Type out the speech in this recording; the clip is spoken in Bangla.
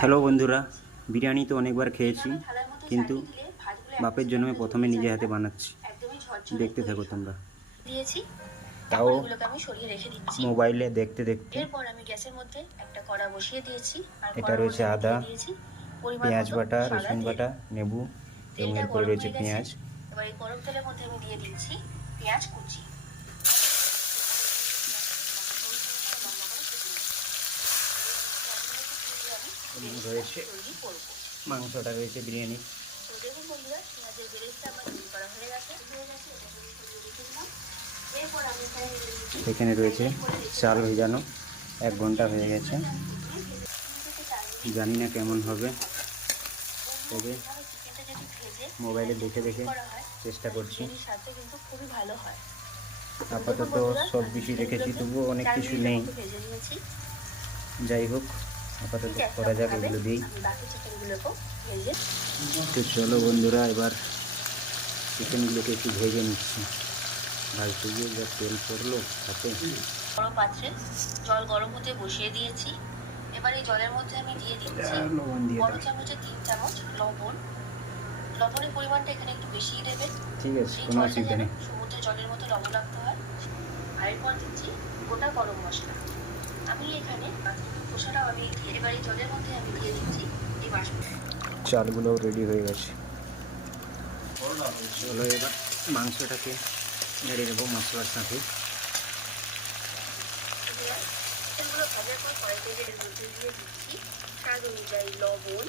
হ্যালো বন্ধুরা, বিরিয়ানি তো অনেকবার খেয়েছি, কিন্তু বাপের জন্য প্রথমে নিজে হাতে বানাচ্ছি। দেখতে থাকো তোমরা। দিয়েছি, তাও এগুলোকে আমি সরিয়ে রেখে দিচ্ছি। মোবাইলে দেখতে দেখতে। এরপর আমি গ্যাসের মধ্যে একটা কড়া বসিয়ে দিয়েছি, আর এটা কড়ার রয়েছে মধ্যে আমি আদা, দিয়ে দিয়েছি পরিমাণ পেঁয়াজ মতো বাটা, সাদা রসুন তেল। বাটা, নেবু এবং তেলটা এরপরে গরম রয়েছে হয়ে গেছে, পেঁয়াজ। এবার এই গরম তেলের মধ্যে আমি দিয়ে দিচ্ছি পেঁয়াজ কুচি। রয়েছে মাংসটা, রয়েছে বিরিয়ানি। তো দেখুন বন্ধুরা, পেঁয়াজের বেরেস্তা আমার তৈরি করা হয়ে গেছে। এরপর আমি এখানে রয়েছে চাল ভেজানো, 1 ঘন্টা হয়ে গেছে। জানি না কেমন হবে, তবে মোবাইলে দেখে দেখে চেষ্টা করছি। খুবই ভালো হয়। আপাতত সব কিছু রেখেছি, তবুও অনেক কিছু নেই। যাই হোক, আপাতত করা যাক এগুলো দিয়েই। তো চলো বন্ধুরা, এবার চিকেনগুলোকে একটু ভেজে নিচ্ছি। ভাজতে গিয়ে যা তেল পড়লো হাতে। বড় পাত্রে জল গরম হতে বসিয়ে দিয়েছি। এবার এই জলের মধ্যে আমি দিয়ে দিচ্ছি লবণ দিয়ে বড় দাও। চামচে 3 চামচ লবণ। লবণের পরিমাণটা এখানে একটু বেশিই দেবেন। ঠিক আছে, এই কোনো জলটা অসুবিধা যেন নেই। সমুদ্রের জলের মতো লবণাক্ত হয়। আর এরপর দিচ্ছি গোটা গরম মশলা। আমি এখানে খোসাটাও আমি এবার এই জলের মধ্যে আমি দিয়ে দিচ্ছি এই বাসমতি। চালগুলোও রেডি হয়ে গেছে। চলো এবার মাংসটাকে নেড়ে নেবো মশলার সাথে। এগুলো ভাজার পর কড়াইতে এর মধ্যে দিয়ে দিচ্ছি স্বাদ অনুযায়ী লবণ,